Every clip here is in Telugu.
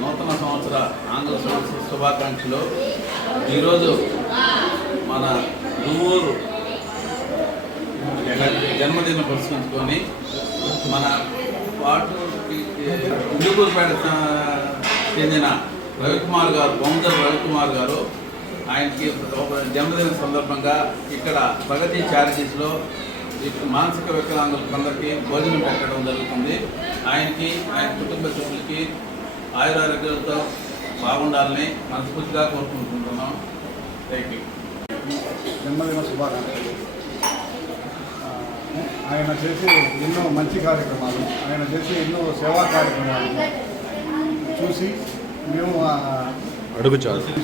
నూతన సంవత్సర ఆంగ్ల సంవత్సర శుభాకాంక్షలు. ఈరోజు మన దువ్వూరు జన్మదిన పురస్కరించుకొని మన ఇందుకూరుపేట చెందిన రవికుమార్ గారు, బొమ్మదల రవికుమార్ గారు, ఆయనకి జన్మదిన సందర్భంగా ఇక్కడ ప్రగతి చారిటీస్లో మానసిక వికలాంగులందరికీ భోజనం పెట్టడం జరుగుతుంది. ఆయనకి, ఆయన కుటుంబ సభ్యులకి ఆయురారోగ్యాలతో బాగుండాలని మనస్ఫూర్తిగా కోరుకుంటున్నాం. Thank you. జన్మదిన శుభాకాంక్షలు. ఆయన చేసే ఎన్నో మంచి కార్యక్రమాలు, ఆయన చేసే ఎన్నో సేవా కార్యక్రమాలు చూసి మేము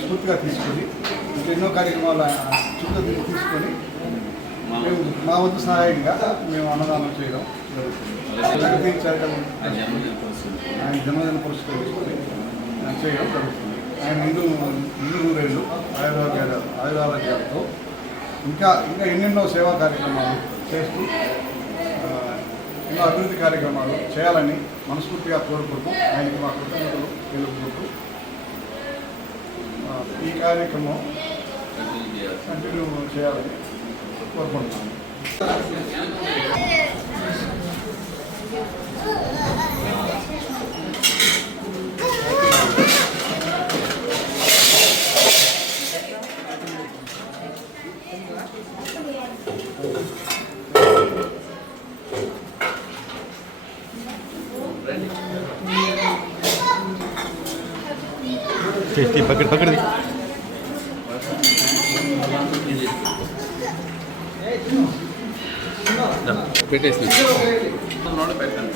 స్ఫూర్తిగా తీసుకొని ఎన్నో కార్యక్రమాలు తీసుకొని మేము మా వంతు సహాయంగా మేము అన్నదానం చేయడం జరుగుతుంది. ఆయన జన్మదిన పురస్కరించుకొని చేయడం జరుగుతుంది. ఆయన ముందు 100 ఆయురారోగ్యాలతో ఇంకా ఎన్నెన్నో సేవా కార్యక్రమాలు చేస్తూ ఎన్నో అభివృద్ధి కార్యక్రమాలు చేయాలని మనస్ఫూర్తిగా కోరుకుంటూ ఆయనకి మా కృతజ్ఞతలు తెలుపుకుంటూ ఈ కార్యక్రమం కంటిన్యూ చేయాలని కోరుకుంటున్నాను. పక్కడి పెట్టేసి పెట్టండి.